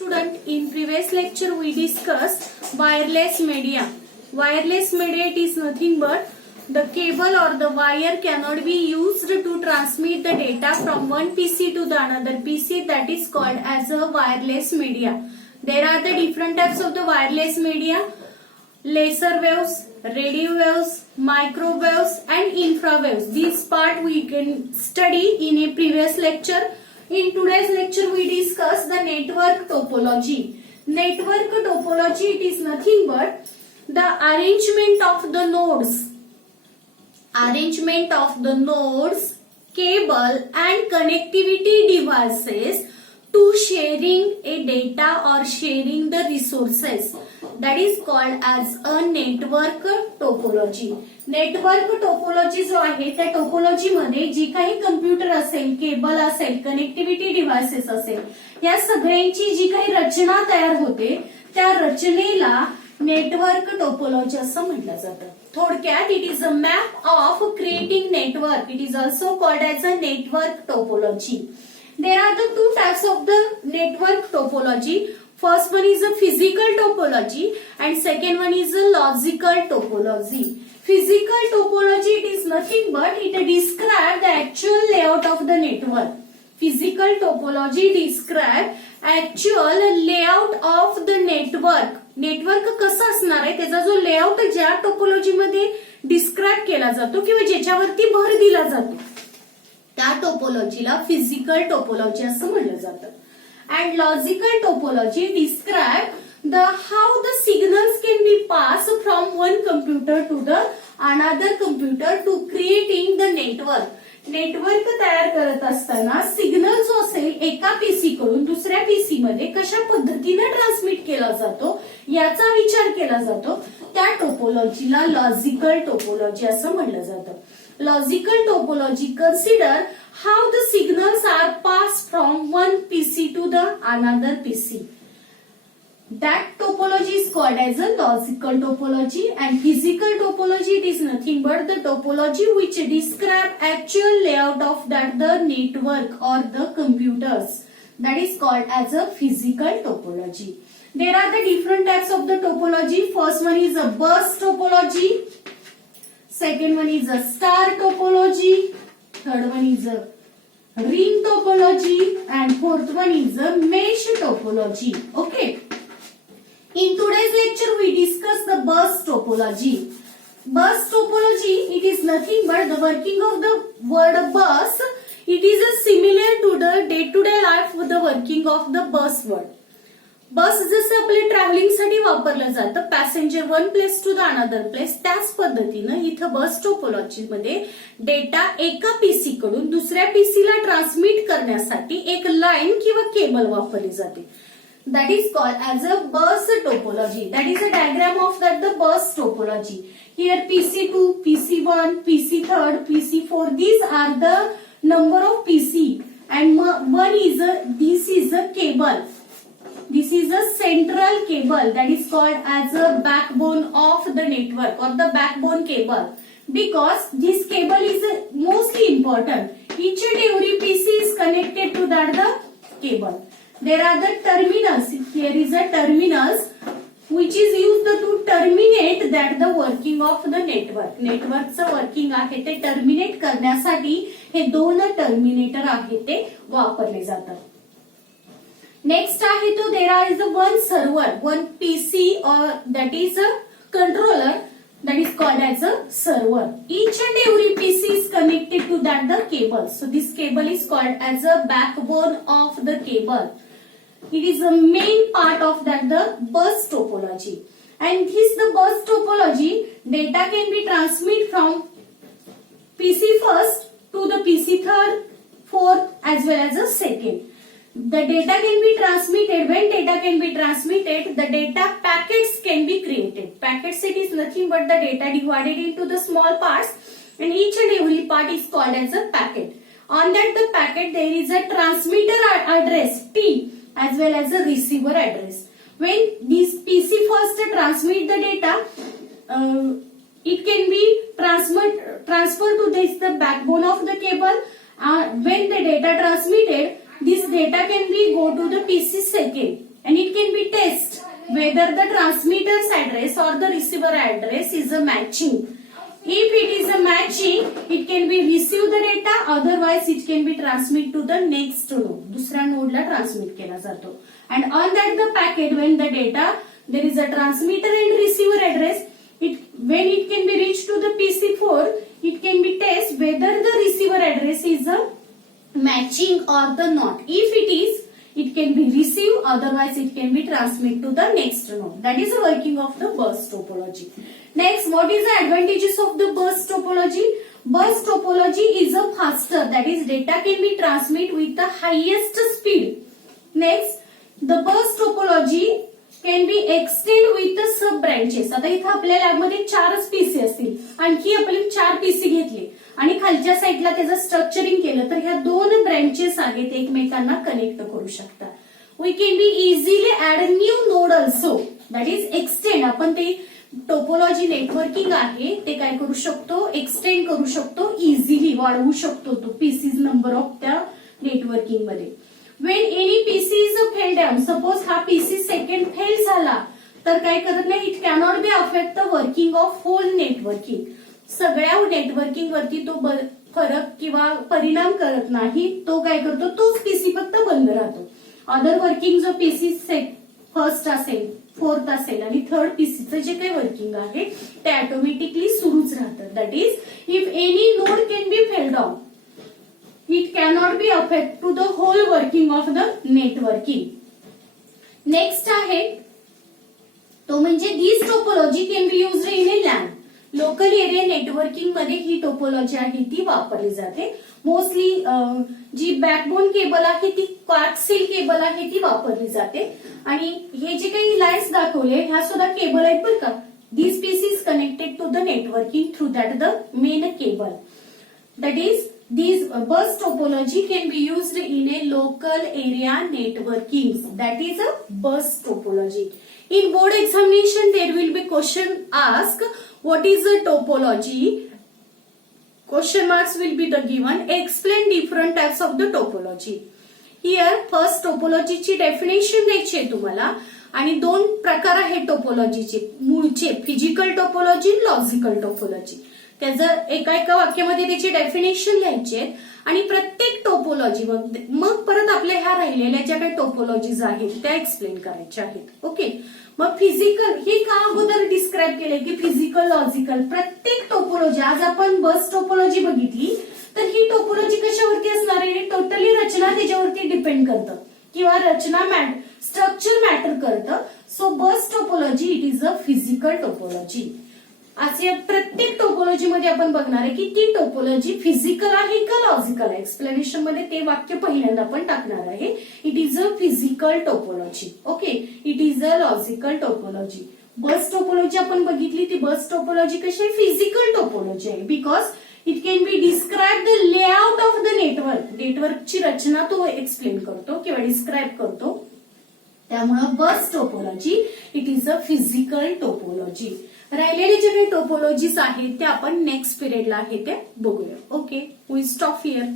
Student, in previous lecture we discussed wireless media. Wireless media, it is nothing but the cable or the wire cannot be used to transmit the data from one PC to the another PC, that is called as a wireless media. There are the different types of the wireless media: laser waves, radio waves, microwaves and infrawaves. This part we can study in a previous lecture. In today's lecture we discuss the network topology. Network topology, it is nothing but the arrangement of the nodes. Arrangement of the nodes, cable and connectivity devices to sharing a data or sharing the resources. That is called as a network topology. Network topology जो आहे त्या topology मध्ये जी काही computer असेल, cable असेल, connectivity devices असेल, या सगळ्यांची जी काही रचना तयार होते त्या रचनेला नेटवर्क टोपोलॉजी असं म्हटलं जातं. थोडक्यात it is a map of creating network. It is also called as a network topology. There are the two types of the network topology. First one is a physical topology and second one is a logical topology. Physical topology, it is nothing but it describes the actual layout of the network. Physical topology describe actual layout of the network. Network कसं असणार आहे त्याचा जो layout ज्या topology मध्ये describe केला जातो किंवा ज्याच्यावरती भर दिला जातो त्या टोपोलॉजीला फिजिकल टोपोलॉजी असं म्हटलं जातं. And logical topology describe the how the signals can be pass from one computer to the another computer to creating the network. Network तयार करत असताना सिग्नल जो असेल एका पीसी कडून दुसऱ्या पीसी मध्ये कशा पद्धतीने ट्रान्समिट केला जातो याचा विचार केला जातो. त्या टोपोलॉजीला लॉजिकल टोपोलॉजी असं म्हटलं जातं. Logical topology consider how the signals are passed from one PC to the another PC. That topology is called as a logical topology. And physical topology, it is nothing but the topology which describe actual layout of the network or the computers. That is called as a physical topology. There are the different types of the topology. First one is a bus topology. Second one is a star topology. Third one is a ring topology. And fourth one is a mesh topology. Okay. In today's lecture we discuss the bus topology. Bus topology, it is nothing but the working of the word bus. It is a similar to the day-to-day life with the working of the bus word. बस जसं आपल्या travelling साठी वापरलं जातं passenger one place to the another place, त्याच पद्धतीनं इथं bus topology मध्ये data एका पीसी कडून दुसऱ्या पीसीला ट्रान्समिट करण्यासाठी एक लाईन किंवा केबल वापरली जाते. That is called as a bus topology. That is a diagram of that the bus topology. Here PC2, PC1, PC3, PC4, these are the number of PC and one is this is a cable. This is a central cable that is called as a backbone of the network or the backbone cable, because this cable is mostly important. Each and every PC is connected to that the cable. There are the terminals. Here is a terminals which is used to terminate that the working of the network. नेटवर्कचं working आहे ते terminate करण्यासाठी हे दोन terminator आहे ते वापरले जातात. नेक्स्ट आहे तो there is one server, one PC or that is a controller that is called as a server. Each and every PC is connected to that the cable. So this cable is called as a backbone of the cable. It is the main part of that the bus topology. And this the bus topology, data can be transmitted from PC first to the PC third, fourth as well as a second. The data can be transmitted. When data can be transmitted, the data packets can be created. Packets, it is nothing but the data divided into the small parts, and each and every part is called as a packet. On that the packet there is a transmitter address T as well as a receiver address. When this PC first transmit the data, it can be transferred to this the backbone of the cable. When the data transmitted, this data can be go to the PC second, and whether the transmitter's address or the receiver address is a matching. If it is a matching, it can be receive the data, otherwise it can be transmit to the next node. दुसऱ्या नोडला transmit केला जातो. And on that the packet, when the data, there is a transmitter and receiver address. When it can be reached to the PC4, it can be test whether the receiver address is a matching or the not. If it is, it can be received, otherwise it can be transmit to the next node. That is the working of the bus topology. Next, what is the advantages of the bus topology? Bus topology is a faster, that is data can be transmit with the highest speed. Next, the bus topology can be extend with the sub branches. आता इथे आपल्या lab मध्ये 4च PC असतील, आणखी आपण 4 PC घेतले आणि खालच्या साईडला त्याचं स्ट्रक्चरिंग केलं तर ह्या 2 ब्रँचेस आहेत एकमेकांना कनेक्ट करू शकतात. We can be easily add a new node also, that is extend. आपण ते टोपोलॉजी नेटवर्किंग आहे ते काय करू शकतो, एक्सटेंड करू शकतो, इझिली वाढवू शकतो तो पीसीज नंबर ऑफ त्या नेटवर्किंग मध्ये. When any PC is a fail down, suppose हा PC सेकंड फेल झाला तर काय करत नाही, it cannot be affect the working of whole networking. सगळ्या नेटवर्किंग वरती तो फरक किंवा परिणाम करत नाही. तो काय करतो, तोच पीसी फक्त बंद राहतो. अदर वर्किंग जो पीसी फर्स्ट असेल, फोर्थ असेल आणि थर्ड पीसीचं जे काही वर्किंग आहे ते ऑटोमॅटिकली सुरूच राहतं. That is if any node can be fail down, it cannot be affect to the whole working of the networking. Next आहे तो म्हणजे this topology can be used in a LAN. Local area networking मध्ये ही topology आहे ती वापरली जाते. Mostly जी backbone cable आहे ती कोएक्सियल केबल आहे ती वापरली जाते. आणि हे जे काही लाईन्स दाखवले ह्या सुद्धा केबल आहेत बरं का. This piece is connected to the networking through that the main cable. That is This bus topology can be used in a local area networking. That is a bus topology. In board examination, there will be question asked, what is a topology? Question marks will be the given. Explain different types of the topology. Here, first topology ची definition द्यायची आहे तुम्हाला आणि 2 प्रकार आहे टोपोलॉजीचे मूळचे, physical topology, logical topology. त्याचं एका वाक्यामध्ये त्याची डेफिनेशन लिहायची आहे आणि प्रत्येक टोपोलॉजी मग परत आपल्या ह्या राहिलेल्या ज्या काही टोपोलॉजीज आहेत त्या एक्सप्लेन करायच्या आहेत. ओके, मग फिजिकल हे का अगोदर डिस्क्राईब केलंय की फिजिकल, लॉजिकल. प्रत्येक टोपोलॉजी, आज आपण बस टोपोलॉजी बघितली तर ही टोपोलॉजी कशावरती असणार आहे, टोटली रचना त्याच्यावरती डिपेंड करतं किंवा रचना स्ट्रक्चर मॅटर करतं. So bus topology it is a physical topology. असे प्रत्येक टोपोलॉजी मध्ये आपण बघणार आहे की ती टोपोलॉजी फिजिकल आहे का लॉजिकल आहे. एक्सप्लेनेशन मध्ये ते वाक्य पहिल्यांदा आपण टाकणार आहे. It is a physical topology. Okay, it is a logical topology. Bus topology आपण बघितली, ती बस टोपोलॉजी कशी आहे, फिजिकल टोपोलॉजी आहे. Because it can be describe the layout of the network. नेटवर्कची रचना तो एक्सप्लेन करतो किंवा डिस्क्राईब करतो. त्यामुळे बस topology it is a physical topology. राहिलेले जे काही टोपोलॉजीज आहेत ते आपण नेक्स्ट पिरियडला आहे ते बघूया. Okay, we stop here.